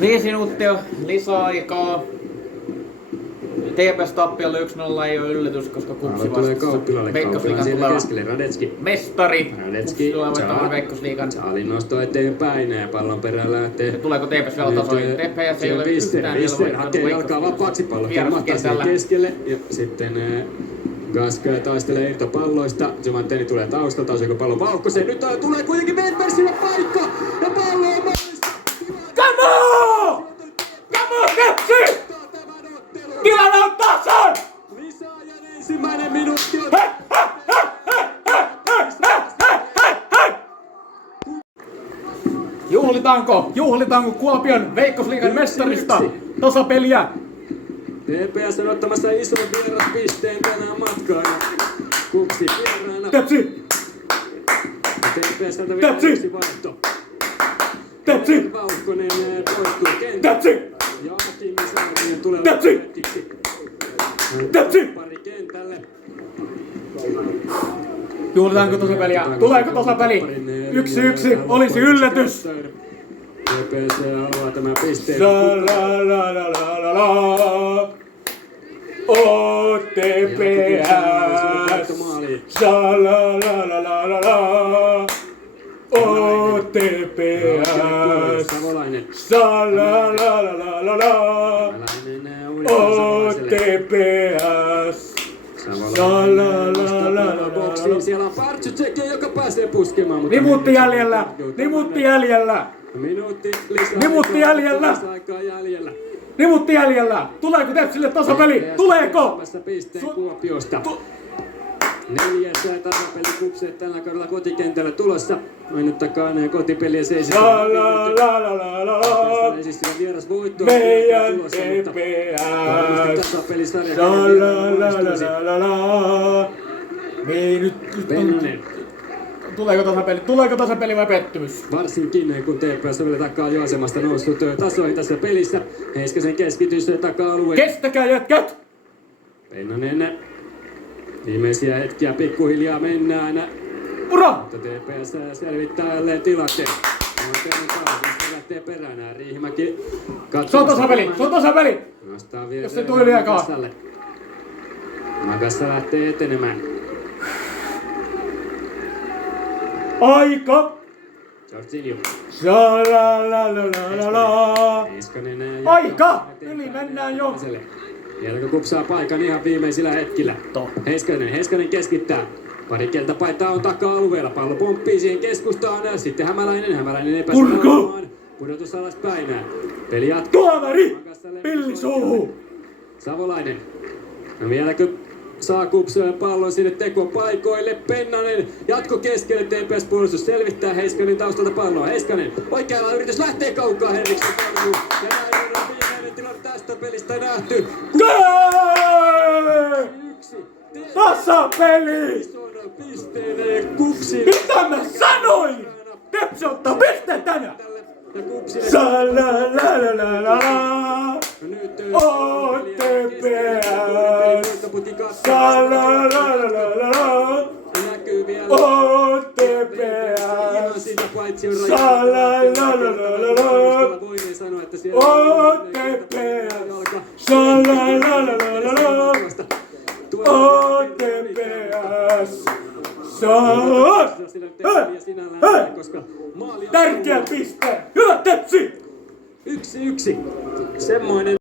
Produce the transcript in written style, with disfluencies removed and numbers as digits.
5 minuuttia lisäaikaa. TPS tappiolla 1-0 ei ole yllätys, koska Kupsi vastassa Veikkausliigan tuleva mestari. Kupsi tulee voittamaan Veikkausliigan. Saalin nosto eteenpäin ja pallon perään lähtee. Ja tuleeko TPS vielä tasoihin? TPS ei ole yhtään vielä voittanut hakee jalkaa vapaaksi, pallo kemmattaa keskelle. Ja sitten Gaskö taistelee irtopalloista. Jomanteni tulee taustalta, osaako pallon vauhkoseen. Nyt tulee kuitenkin Medversille paikka! Ja pallo on maalissa! Come on! Come on, Tepsi! Tilanne on tasan! Lisääjän ensimmäinen minuutti on... Juhlitaanko Kuopion Veikkausliigan mestarista tasapeliä? TPS on ottamassa ison vieraspisteen tänään matkaan. Kupsi vieraana. Tepsi! TPS:ltä vielä yksi vaihto. Tepsi! Vauhkonen poistuu kentälle. Tepsi! Ja Kimi Saarinen tulee Tepsi! Tepsi! pari kentälle. Juhlitaanko tasapeliä? Tuleeko tasapeli? 1-1 olisi yllätys! TPS haluaa tämän pisteen. O TPS! O TPS! Savolainen. O TPS! Boksiin. Siellä on Partsutsek, joka pääsee puskemaan. Minuutti jäljellä! Minuutti jäljellä! Minuutti jäljellä! Tuleeko Tepsille tasapeli? Tuleeko? Pisteen Kuopiosta. 4. tasapeli Kupsille tällä kaudella kotikentällä tulossa. Mainittakaan kotipeliä se ei sitten vieras voittoa. Meidän TPS! Niin nyt Tuleeko tasapeli vai pettymys? Varsinkin kun TPS on vielä taka-asemasta noussut tasoihin tässä pelissä. Heiskasen keskitys taka-alueen. Kestäkää jätkät! Pennanen. Viimeisiä hetkiä pikkuhiljaa mennään. Ura! Mutta TPS selvittää jälleen tilanteen. Lähtee perään. Riihimäki Se on tasapeli! Nostaa vielä jos se tuli liekaa. Magassa lähtee etenemään. Aika! Jorginho. Aika! Yli mennään jo! Vieläkö kupsaa paikan ihan viimeisillä hetkillä? Heiskanen keskittää. Pari keltä paitaa on taka-alueella. Pallo pomppii siihen keskustaan. Sitten Hämäläinen ei pääse olemaan. Pudotus alaspäin. Peli jatkuu. Tuomari! Pilli suuhun! Savolainen. No vieläkö saa kupsua pallon sinne tekopaikoille. Pennanen jatko keskelle. TPS puolustus selvittää. Heiskanen taustalta palloa. Heiskanen oikealla yritys lähtee kaukaa. Henriksson torjuu. Ja näin on viimeinen tilanne tästä pelistä nähty. Tasapeli! Kupsi. Mitä mä sanoin? Tepsi ottaa pisteen tänään! O TPS! O TPS! Tärkeä piste! Hyvä Tepsi! 1-1. Semmoinen